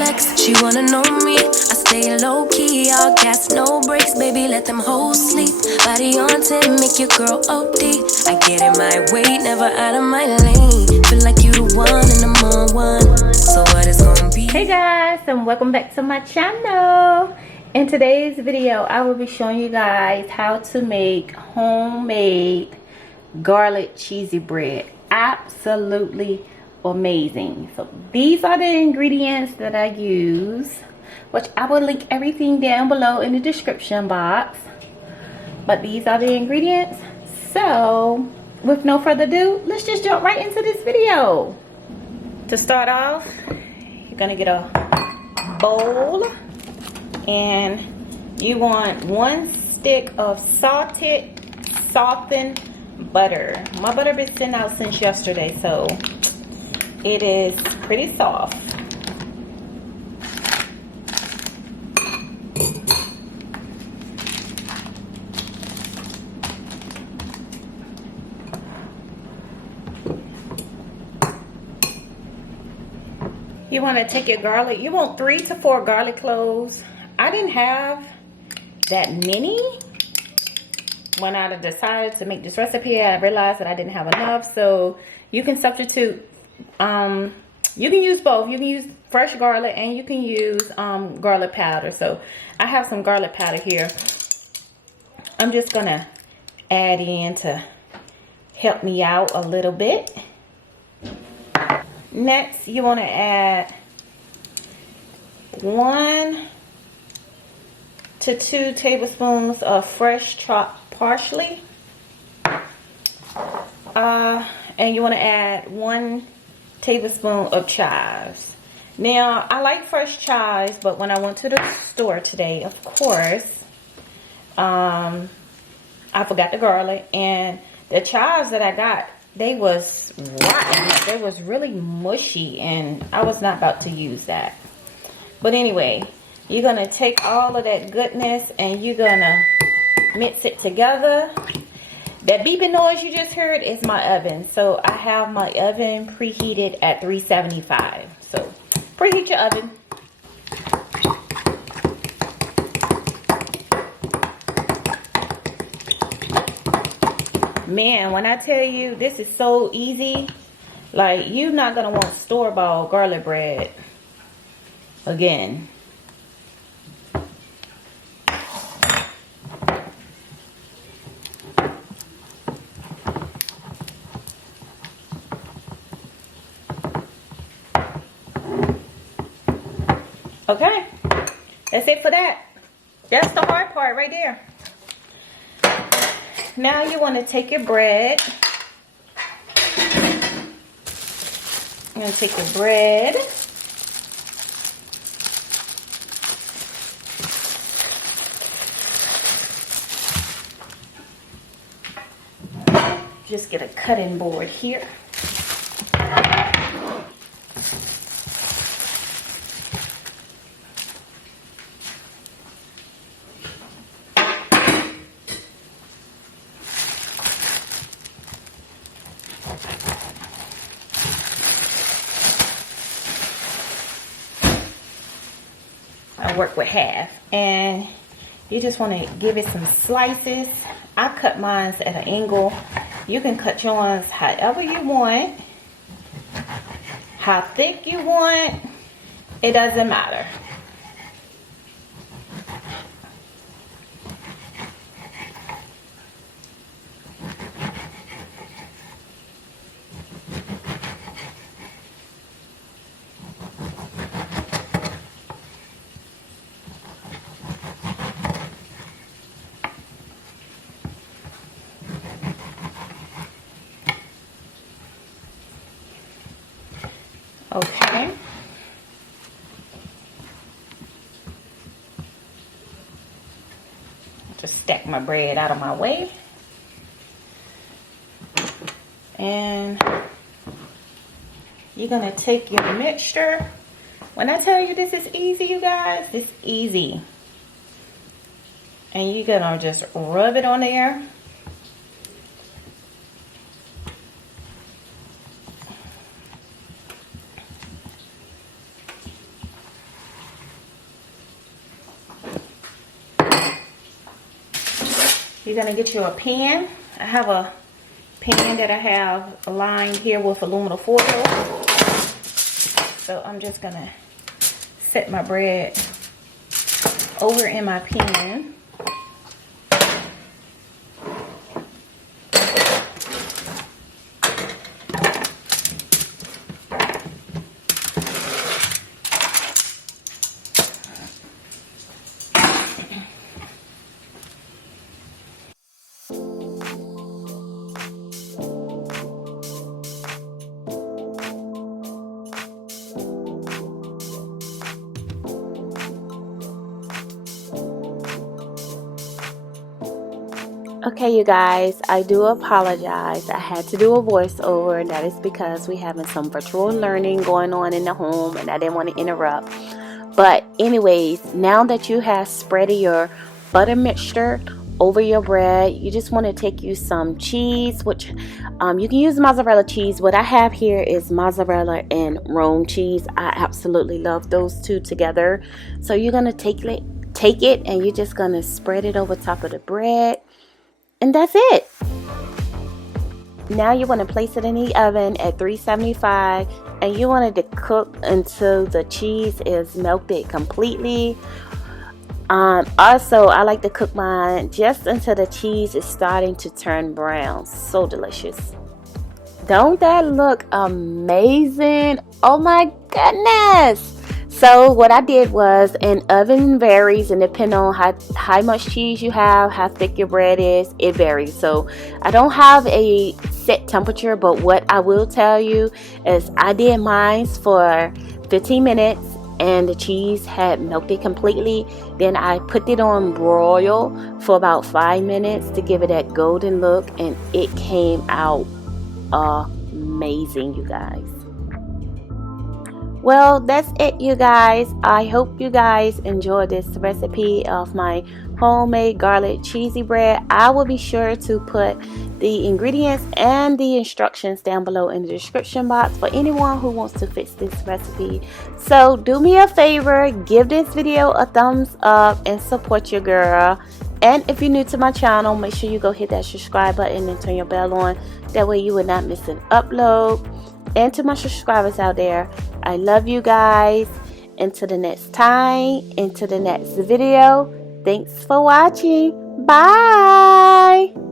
flex, she wanna know me. I stay low key, all gas, no brakes, baby, let them hoes sleep. Body on 10, make your girl OD. I get in my way, never out of my lane. Feel like you the one and I'm on one. So what it's gonna be? Hey guys, and welcome back to my channel. In today's video, I will be showing you guys how to make homemade garlic cheesy bread. Absolutely amazing. So these are the ingredients that I use, which I will link everything down below in the description box. But these are the ingredients. So with no further ado, let's just jump right into this video. To start off, you're gonna get a bowl and you want 1 stick of softened butter. My butter been sitting out since yesterday, so it is pretty soft. You want to take your garlic. You want 3 to 4 garlic cloves. I didn't have that many. When I decided to make this recipe, I realized that I didn't have enough. So you can substitute. You can use both. You can use fresh garlic and you can use garlic powder. So I have some garlic powder here. I'm just gonna add in to help me out a little bit. Next, you want to add 1 to 2 tablespoons of fresh chopped parsley. And you want to add 1 tablespoon of chives. Now, I like fresh chives, but when I went to the store today, of course, I forgot the garlic, and the chives that I got, they was rotten. They was really mushy, and I was not about to use that. But anyway, you're gonna take all of that goodness and you're gonna mix it together. That beeping noise you just heard is my oven. So I have my oven preheated at 375. So preheat your oven. Man, when I tell you this is so easy, like you're not gonna want store-bought garlic bread again. Okay, that's it for that. That's the hard part right there. Now you want to take your bread. You're going to take your bread. Just get a cutting board here. I work with half, and you just want to give it some slices. I cut mine at an angle. You can cut yours however you want, how thick you want. It doesn't matter. Okay. Just stack my bread out of my way. And you're gonna take your mixture. When I tell you this is easy, you guys, it's easy. And you're gonna just rub it on there. you're gonna get you a pan. I have a pan that I have lined here with aluminum foil. So I'm just gonna set my bread over in my pan. Okay, you guys, I do apologize. I had to do a voiceover. That is because we having some virtual learning going on in the home and I didn't want to interrupt. But anyways, now that you have spread your butter mixture over your bread, you just want to take you some cheese, which you can use mozzarella cheese. What I have here is mozzarella and Rome cheese. I absolutely love those two together. So you're going to take it and you're just going to spread it over top of the bread. And that's it. Now you want to place it in the oven at 375 and you want it to cook until the cheese is melted completely. Also, I like to cook mine just until the cheese is starting to turn brown. So delicious. Don't that look amazing? Oh my goodness. So what I did was, and oven varies, and depending on how much cheese you have, how thick your bread is, it varies. So I don't have a set temperature, but what I will tell you is I did mine for 15 minutes and the cheese had melted completely. Then I put it on broil for about 5 minutes to give it that golden look, and it came out amazing, you guys. Well, that's it, you guys. I hope you guys enjoyed this recipe of my homemade garlic cheesy bread. I will be sure to put the ingredients and the instructions down below in the description box for anyone who wants to fix this recipe. So do me a favor, give this video a thumbs up and support your girl. And if you're new to my channel, make sure you go hit that subscribe button and turn your bell on. That way you will not miss an upload. And to my subscribers out there, I love you guys. Until the next time, into the next video. Thanks for watching. Bye.